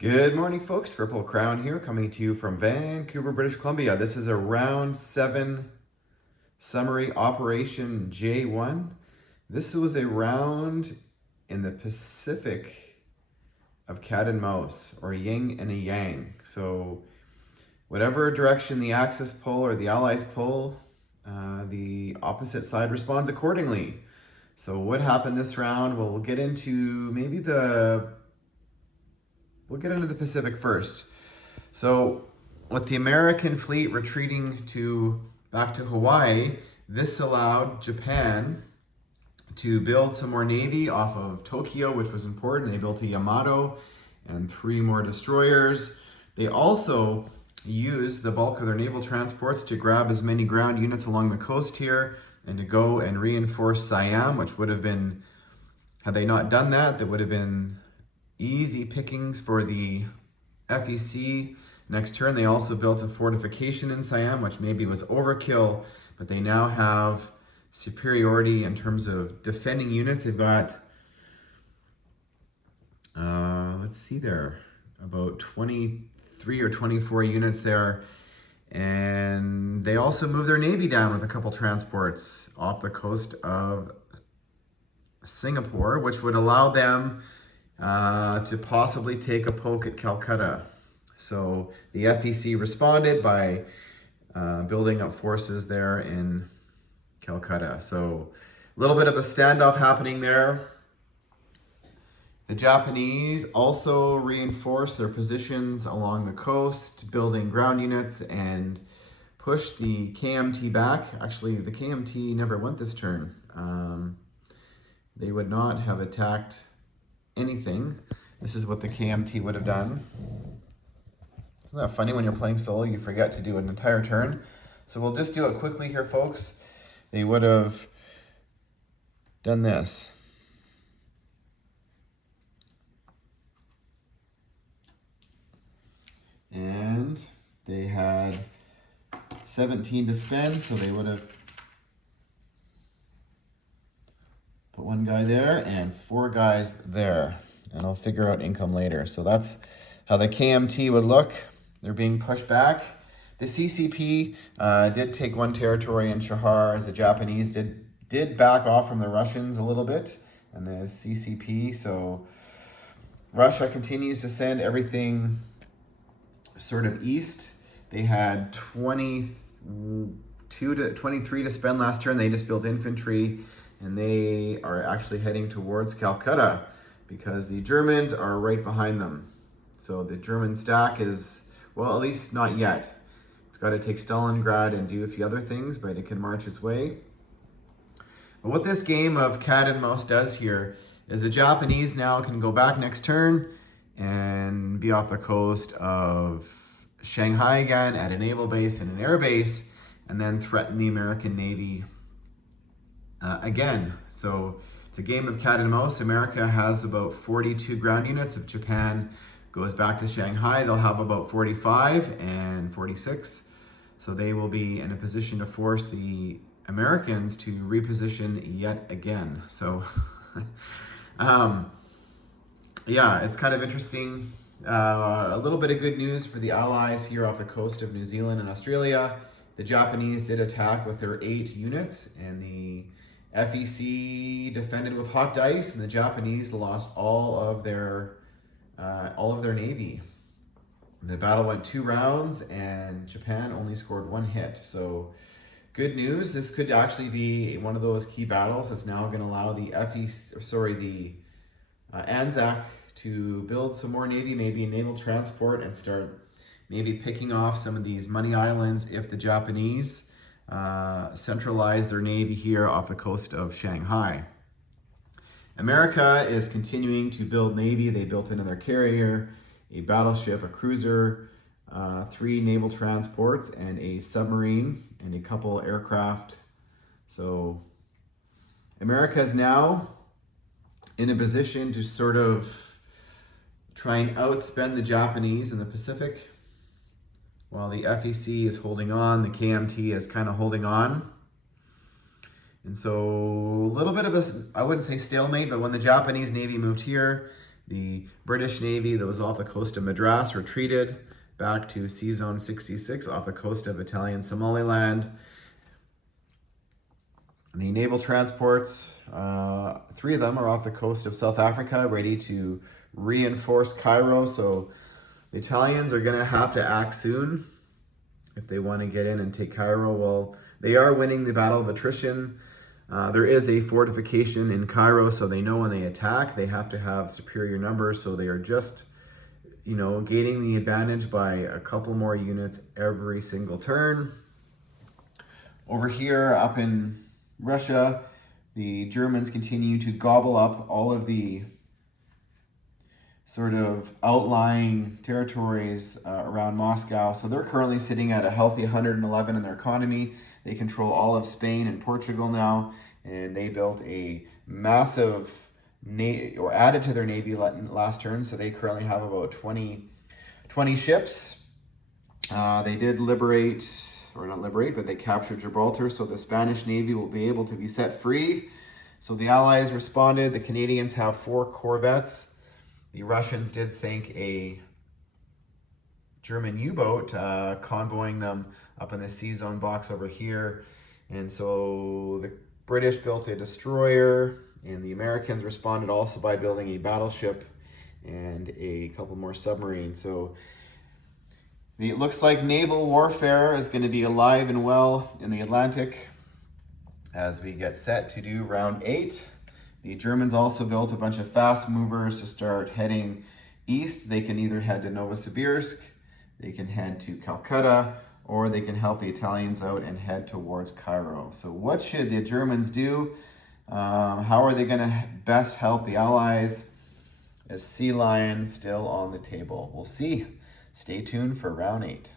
Good morning, folks. Triple Crown here, coming to you from Vancouver, British Columbia. This is a round 7 summary Operation J1. This was a round in the Pacific of cat and mouse, or yin and a yang. So whatever direction the Axis pull or the Allies pull, the opposite side responds accordingly. So what happened this round? Well, we'll get into We'll get into the Pacific first. So with the American fleet retreating back to Hawaii, this allowed Japan to build some more navy off of Tokyo, which was important. They built a Yamato and 3 more destroyers. They also used the bulk of their naval transports to grab as many ground units along the coast here and to go and reinforce Siam, which would have been, had they not done that, that would have been easy pickings for the FEC next turn. They also built a fortification in Siam, which maybe was overkill, but they now have superiority in terms of defending units. They've got, let's see there, about 23 or 24 units there. And they also moved their navy down with a couple transports off the coast of Singapore, which would allow them to possibly take a poke at Calcutta. So the FEC responded by building up forces there in Calcutta. So a little bit of a standoff happening there. The Japanese also reinforced their positions along the coast, building ground units and pushed the KMT back. Actually, the KMT never went this turn. They would not have attacked anything. This is what the KMT would have done. Isn't that funny? When you're playing solo, you forget to do an entire turn. So we'll just do it quickly here, folks. They would have done this. And they had 17 to spend, so they would have put 1 guy there and 4 guys there. And I'll figure out income later. So that's how the KMT would look. They're being pushed back. The CCP did take 1 territory in Chahar, as the Japanese did back off from the Russians a little bit, and the CCP. So Russia continues to send everything sort of east. They had 23 to spend last turn. They just built infantry, and they are actually heading towards Calcutta because the Germans are right behind them. So the German stack is, well, at least not yet. It's got to take Stalingrad and do a few other things, but it can march its way. But what this game of cat and mouse does here is the Japanese now can go back next turn and be off the coast of Shanghai again at a naval base and an air base, and then threaten the American Navy again. So it's a game of cat and mouse. America has about 42 ground units. If Japan goes back to Shanghai, they'll have about 45 and 46. So they will be in a position to force the Americans to reposition yet again. So yeah, it's kind of interesting. A little bit of good news for the Allies here off the coast of New Zealand and Australia. The Japanese did attack with their 8 units, and the FEC defended with hot dice, and the Japanese lost all of their navy. The battle went 2 rounds, and Japan only scored 1 hit. So good news. This could actually be one of those key battles that's now going to allow the Anzac to build some more navy, maybe naval transport, and start maybe picking off some of these money islands if the Japanese centralize their navy here off the coast of Shanghai. America is continuing to build navy. They built another carrier, a battleship, a cruiser, 3 naval transports, and a submarine, and a couple aircraft. So America is now in a position to sort of try and outspend the Japanese in the Pacific, while the FEC is holding on, the KMT is kind of holding on. And so a little bit of a, I wouldn't say stalemate, but when the Japanese Navy moved here, The British Navy that was off the coast of Madras retreated back to Sea Zone 66 off the coast of Italian Somaliland. The naval transports, 3 of them are off the coast of South Africa, ready to reinforce Cairo. So the Italians are going to have to act soon if they want to get in and take Cairo. Well, they are winning the battle of attrition. There is a fortification in Cairo, so they know when they attack, they have to have superior numbers. So they are just, gaining the advantage by a couple more units every single turn. Over here, up in Russia, the Germans continue to gobble up all of the sort of outlying territories around Moscow. So they're currently sitting at a healthy 111 in their economy. They control all of Spain and Portugal now, and they built a massive or added to their navy last turn. So they currently have about 20 ships. They did liberate, or not liberate, but they captured Gibraltar. So the Spanish Navy will be able to be set free. So the Allies responded. The Canadians have 4 corvettes. The Russians did sink a German U-boat, convoying them up in the Sea Zone box over here. And so the British built a destroyer, and the Americans responded also by building a battleship and a couple more submarines. So it looks like naval warfare is going to be alive and well in the Atlantic as we get set to do round 8. The Germans also built a bunch of fast movers to start heading east. They can either head to Novosibirsk, they can head to Calcutta, or they can help the Italians out and head towards Cairo. So what should the Germans do? How are they going to best help the Allies? Is Sea Lion still on the table? We'll see. Stay tuned for round 8.